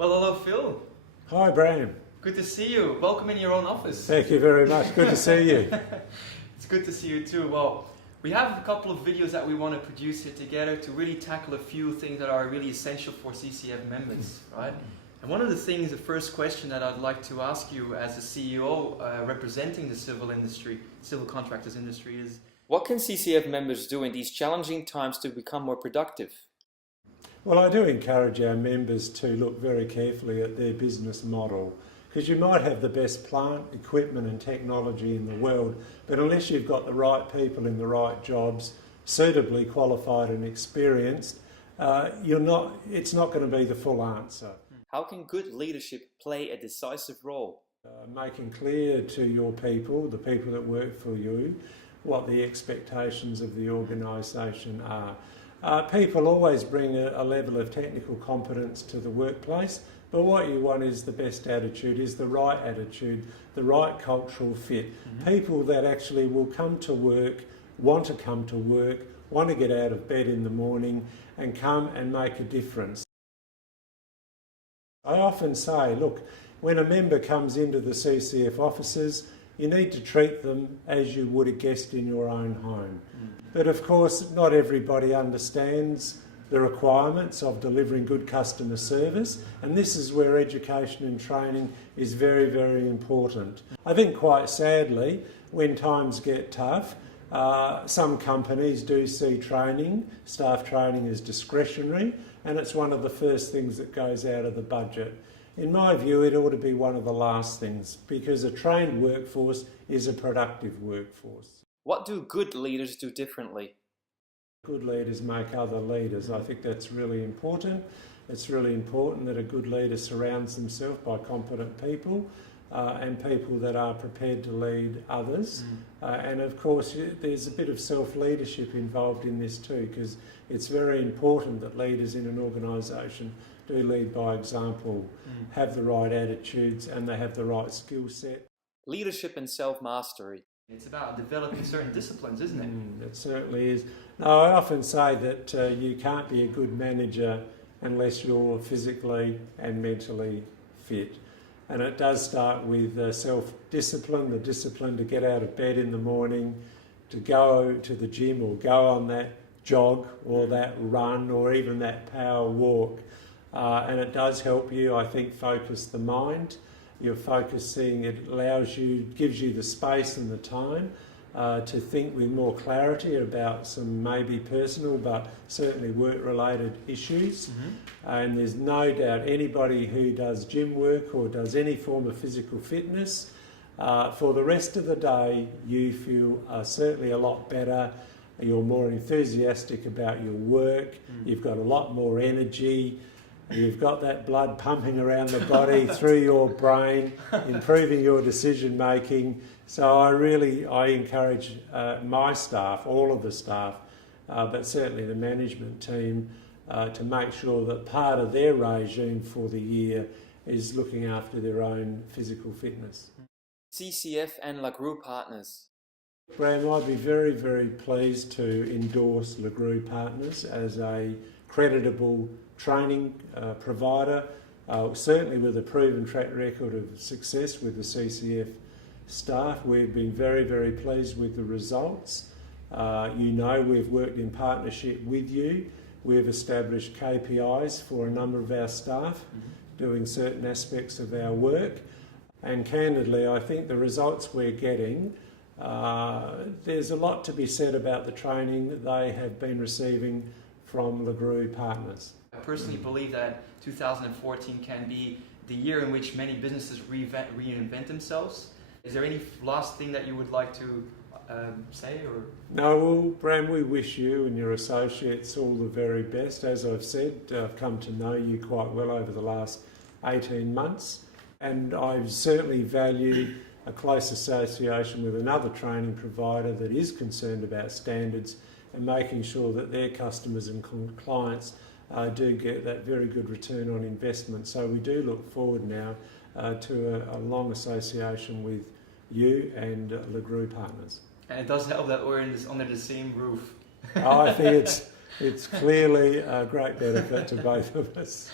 Well, hello, Phil. Hi, Bram. Good to see you. Welcome in your own office. Thank you very much. Good to see you. It's good to see you too. Well, we have a couple of videos that we want to produce here together to really tackle a few things that are really essential for CCF members, right? And one of the things, the first question that I'd like to ask you as a CEO representing the civil contractors industry is, what can CCF members do in these challenging times to become more productive? Well, I do encourage our members to look very carefully at their business model, because you might have the best plant, equipment and technology in the world, but unless you've got the right people in the right jobs, suitably qualified and experienced, it's not going to be the full answer. How can good leadership play a decisive role? Making clear to your people, the people that work for you, what the expectations of the organisation are. People always bring a level of technical competence to the workplace, but what you want is the best attitude, is the right attitude, the right cultural fit. People that actually will come to work, want to come to work, want to get out of bed in the morning and come and make a difference. I often say, look, when a member comes into the CCF offices, you need to treat them as you would a guest in your own home. But of course, not everybody understands the requirements of delivering good customer service, and this is where education and training is very, very important. I think quite sadly, when times get tough, some companies do see training, staff training as discretionary, and it's one of the first things that goes out of the budget. In my view, it ought to be one of the last things, because a trained workforce is a productive workforce. What do good leaders do differently? Good leaders make other leaders. I think that's really important. It's really important that a good leader surrounds themselves by competent people and people that are prepared to lead others. And of course, there's a bit of self-leadership involved in this too, because it's very important that leaders in an organisation do lead by example, have the right attitudes and they have the right skill set. Leadership and self-mastery. It's about developing certain disciplines, isn't it? It certainly is. Now, I often say that you can't be a good manager unless you're physically and mentally fit. And it does start with self-discipline, the discipline to get out of bed in the morning, to go to the gym or go on that jog or that run or even that power walk. And it does help you, I think, focus the mind. You're focusing, it allows you, gives you the space and the time to think with more clarity about some maybe personal but certainly work-related issues. And there's no doubt anybody who does gym work or does any form of physical fitness, for the rest of the day you feel certainly a lot better. You're more enthusiastic about your work, you've got a lot more energy. You've got that blood pumping around the body through your brain, improving your decision making. So I encourage my staff, all of the staff, but certainly the management team, to make sure that part of their regime for the year is looking after their own physical fitness. CCF and Lagrou Partners. Bram, I'd be very, very pleased to endorse Lagrou Partners as a creditable training provider, certainly with a proven track record of success with the CCF staff. We've been very, very pleased with the results. We've worked in partnership with you. We've established KPIs for a number of our staff doing certain aspects of our work. And candidly, I think the results we're getting, there's a lot to be said about the training that they have been receiving from Lagrou Partners. I personally believe that 2014 can be the year in which many businesses reinvent themselves. Is there any last thing that you would like to say? Or? No, well, Bram, we wish you and your associates all the very best. As I've said, I've come to know you quite well over the last 18 months, and I certainly value a close association with another training provider that is concerned about standards and making sure that their customers and clients do get that very good return on investment. So we do look forward now to a long association with you and Lagrou Partners. And it does help that we're under the same roof. I think it's clearly a great benefit to both of us.